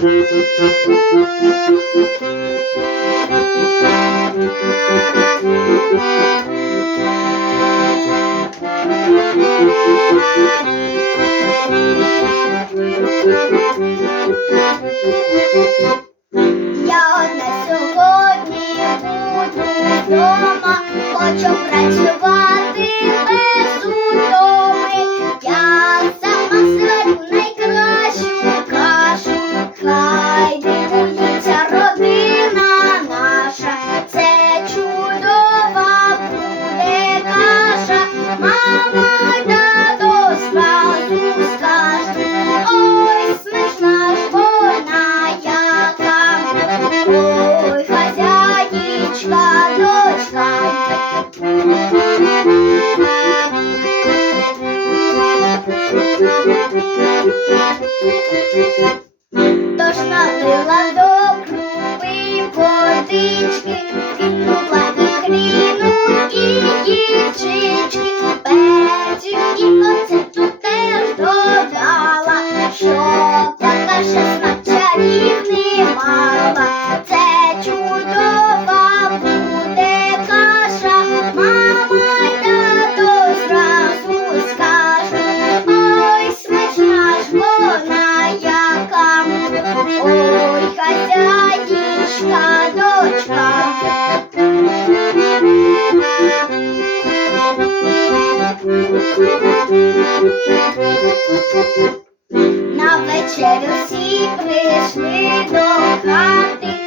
Я одна сьогодні буду вдома, хочу працювати. Тож налила до крупи водички, кинула молочка. На вечерю всі прийшли до хати.